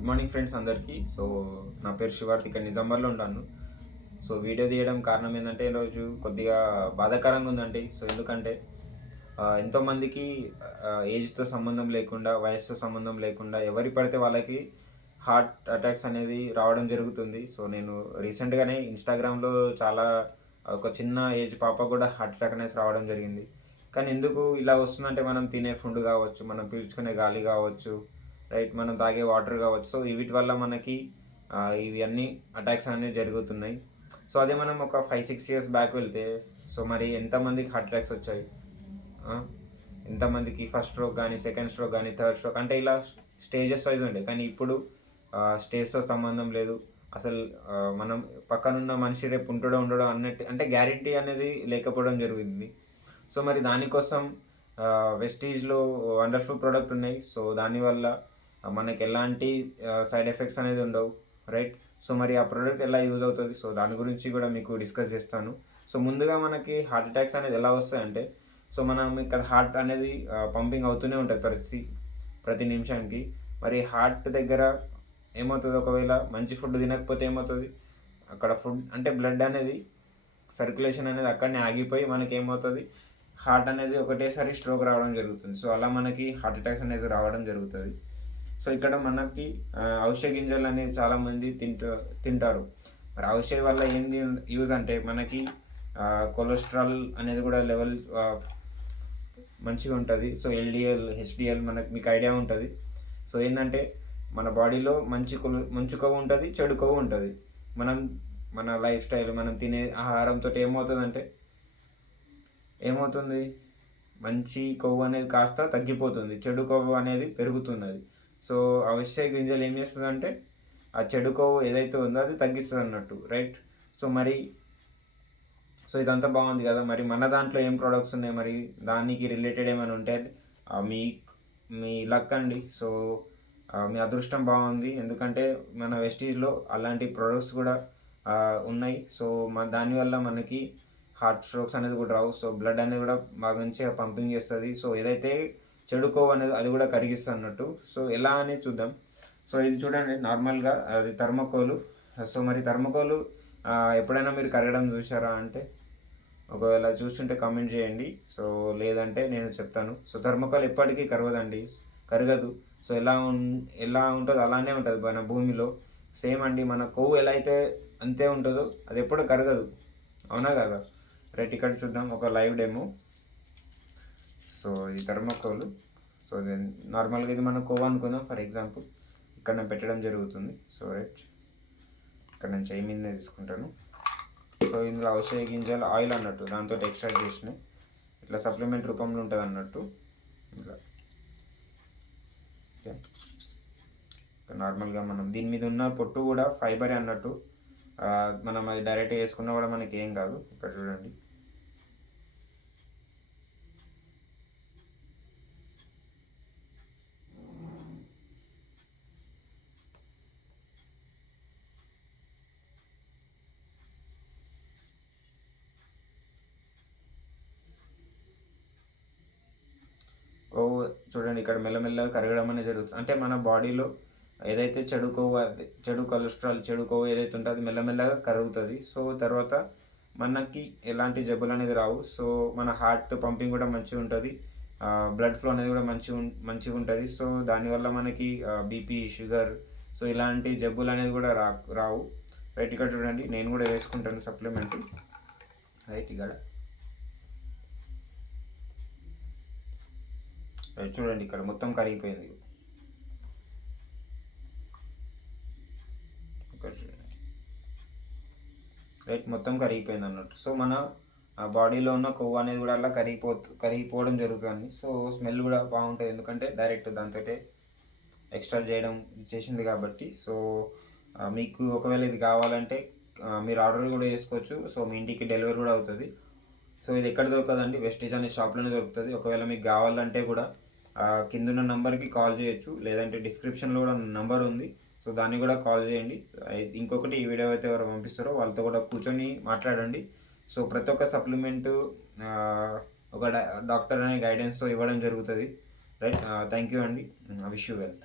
Good morning friends అందరికీ. So నా పేరు శివార్త్, ఇక్కడ నిజామాబాద్లో ఉంటాను. సో వీడియో తీయడం కారణం ఏంటంటే ఈరోజు కొద్దిగా బాధాకరంగా ఉందండి. సో ఎందుకంటే ఎంతోమందికి ఏజ్తో సంబంధం లేకుండా, వయసుతో సంబంధం లేకుండా ఎవరి పడితే వాళ్ళకి హార్ట్ అటాక్స్ అనేది రావడం జరుగుతుంది. సో నేను రీసెంట్గానే ఇన్స్టాగ్రామ్లో చాలా ఒక చిన్న ఏజ్ పాప కూడా హార్ట్ అటాక్ అనేది రావడం జరిగింది. కానీ ఎందుకు ఇలా వస్తుందంటే మనం తినే ఫుడ్ కావచ్చు, మనం పీల్చుకునే గాలి కావచ్చు, రైట్, మనం తాగే వాటర్ కావచ్చు. సో వీటి వల్ల మనకి ఇవి అన్నీ అటాక్స్ అనేవి జరుగుతున్నాయి. సో అదే మనం ఒక 5-6 ఇయర్స్ బ్యాక్ వెళ్తే, సో మరి ఎంతమందికి హార్ట్ అటాక్స్ వచ్చాయి, ఎంతమందికి ఫస్ట్ స్ట్రోక్ కానీ, సెకండ్ స్ట్రోక్ కానీ, థర్డ్ స్ట్రోక్, అంటే ఇలా స్టేజెస్ వైజ్ ఉండే. కానీ ఇప్పుడు స్టేజ్తో సంబంధం లేదు అసలు. మనం పక్కనున్న మనిషి రేపు ఉంటాడో ఉండడో అన్నట్టు, అంటే గ్యారెంటీ అనేది లేకపోవడం జరుగుతుంది. సో మరి దానికోసం వెస్టీజ్లో వండర్ఫుల్ ప్రోడక్ట్ ఉన్నాయి. సో దానివల్ల మనకి ఎలాంటి సైడ్ ఎఫెక్ట్స్ అనేది ఉండవు, రైట్. సో మరి ఆ ప్రోడక్ట్ ఎలా యూజ్ అవుతుంది, సో దాని గురించి కూడా మీకు డిస్కస్ చేస్తాను. సో ముందుగా మనకి హార్ట్ అటాక్స్ అనేది ఎలా వస్తాయంటే, సో మనం ఇక్కడ హార్ట్ అనేది పంపింగ్ అవుతూనే ఉంటుంది ప్రతి నిమిషానికి. మరి హార్ట్ దగ్గర ఏమవుతుంది, ఒకవేళ మంచి ఫుడ్ తినకపోతే ఏమవుతుంది, అక్కడ ఫుడ్ అంటే బ్లడ్ అనేది సర్క్యులేషన్ అనేది అక్కడనే ఆగిపోయి మనకి ఏమవుతుంది, హార్ట్ అనేది ఒకటేసారి స్ట్రోక్ రావడం జరుగుతుంది. సో అలా మనకి హార్ట్ అటాక్స్ అనేది రావడం జరుగుతుంది. సో ఇక్కడ మనకి ఔషధ గింజలు అనేది చాలామంది తింటారు. మరి ఔషధ వల్ల ఏంది యూజ్ అంటే, మనకి కొలెస్ట్రాల్ అనేది కూడా లెవెల్ మంచిగా ఉంటుంది. సో ఎల్డిఎల్, హెచ్డిఎల్ మీకు ఐడియా ఉంటుంది. సో ఏంటంటే మన బాడీలో మంచి కొవ్వు ఉంటుంది, చెడు కొవ్వు ఉంటుంది. మన లైఫ్ స్టైల్, మనం తినే ఆహారంతో ఏమవుతుంది, మంచి కొవ్వు అనేది కాస్త తగ్గిపోతుంది, చెడు కొవ్వు అనేది పెరుగుతుంది. సో అవిసె గింజలు ఏం చేస్తుందంటే ఆ చెడు కొవ్వు ఏదైతే ఉందో అది తగ్గిస్తుంది అన్నట్టు, రైట్. సో ఇదంతా బాగుంది కదా. మరి మన దాంట్లో ఏం ప్రోడక్ట్స్ ఉన్నాయి, మరి దానికి రిలేటెడ్ ఏమైనా ఉంటే మీ లక్ అండి. సో మీ అదృష్టం బాగుంది, ఎందుకంటే మన వెస్టీజ్లో అలాంటి ప్రోడక్ట్స్ కూడా ఉన్నాయి. సో దానివల్ల మనకి హార్ట్ స్ట్రోక్స్ అనేది కూడా రావు. సో బ్లడ్ అనేది కూడా బాగా మంచిగా పంపింగ్ చేస్తుంది. సో ఏదైతే చెడు కొవ్వు అనేది అది కూడా కరిగిస్తుంది అన్నట్టు. సో ఎలా అనేది చూద్దాం. సో ఇది చూడండి, నార్మల్గా అది థర్మోకోలు. సో మరి థర్మోకోలు ఎప్పుడైనా మీరు కరగడం చూసారా అంటే, ఒకవేళ చూస్తుంటే కామెంట్ చేయండి. సో లేదంటే నేను చెప్తాను. సో థర్మోకోల్ ఎప్పటికీ కరగదు. సో ఎలా ఉంటుందో అలానే ఉంటుంది మన భూమిలో. సేమ్ అండి, మన కొవ్వు ఎలా అయితే అంతే ఉంటుందో అది ఎప్పుడు కరగదు, అవునా కదా, రైట్. ఇక్కడ చూద్దాం ఒక లైవ్ డెమో. సో ఇది థర్మోకోల్. సో నార్మల్గా ఇది మన కొవ్వు అనుకుందాం ఫర్ ఎగ్జాంపుల్. ఇక్కడ నేను పెట్టడం జరుగుతుంది. సో రైట్, ఇక్కడ నేను చెయ్యి మీదనే తీసుకుంటాను. సో ఇందులో ఔషధ గింజలు ఆయిల్ అన్నట్టు, దాంతో ఎక్స్ట్రాక్ట్ చేసినాయి. ఇట్లా సప్లిమెంట్ రూపంలో ఉంటుంది అన్నట్టు. ఇలా ఓకే, నార్మల్గా మనం దీని మీద ఉన్న పొట్టు కూడా ఫైబరే అన్నట్టు. మనం అది డైరెక్ట్గా వేసుకున్నా కూడా మనకి ఏం కాదు. ఇక్కడ చూడండి, కొవ్వు చూడండి ఇక్కడ మెల్లమెల్లగా కరగడం అనేది జరుగుతుంది. అంటే మన బాడీలో ఏదైతే చెడు కొలెస్ట్రాల్, చెడు కొవ్వు ఏదైతే ఉంటుందో అది మెల్లమెల్లగా కరుగుతుంది. సో తర్వాత మనకి ఎలాంటి జబ్బులు అనేది రావు. సో మన హార్ట్ పంపింగ్ కూడా మంచిగా ఉంటుంది, బ్లడ్ ఫ్లో అనేది కూడా మంచిగా ఉంటుంది. సో దానివల్ల మనకి బీపీ, షుగర్, సో ఇలాంటి జబ్బులు అనేది కూడా రావు, రైట్. ఇక్కడ చూడండి, నేను కూడా వేసుకుంటాను సప్లిమెంట్, రైట్. చూడండి ఇక్కడ మొత్తం కరిగిపోయింది. రైట్, మొత్తం కరిగిపోయింది అన్నట్టు. సో మన బాడీలో ఉన్న కొవ్వు అనేది కూడా అలా కరిగిపోవడం జరుగుతుంది. సో స్మెల్ కూడా బాగుంటుంది, ఎందుకంటే డైరెక్ట్ దాంతో ఎక్స్ట్రా చేయడం చేసింది కాబట్టి. సో మీకు ఒకవేళ ఇది కావాలంటే మీరు ఆర్డర్ కూడా చేసుకోవచ్చు. సో మీ ఇంటికి డెలివరీ కూడా అవుతుంది. సో ఇది ఎక్కడ దొరకదండి, వెస్టీజ్ అనే షాప్లోనే దొరుకుతుంది. ఒకవేళ మీకు కావాలంటే కూడా కిందున్న నెంబర్కి కాల్ చేయొచ్చు, లేదంటే డిస్క్రిప్షన్లో కూడా నంబర్ ఉంది. సో దాన్ని కూడా కాల్ చేయండి. ఇంకొకటి, ఈ వీడియో అయితే ఎవరు పంపిస్తారో వాళ్ళతో కూడా కూర్చొని మాట్లాడండి. సో ప్రతి ఒక్క సప్లిమెంటు ఒక డాక్టర్ అనే గైడెన్స్తో ఇవ్వడం జరుగుతుంది, రైట్. థ్యాంక్ యూ అండి. Wish you wealth.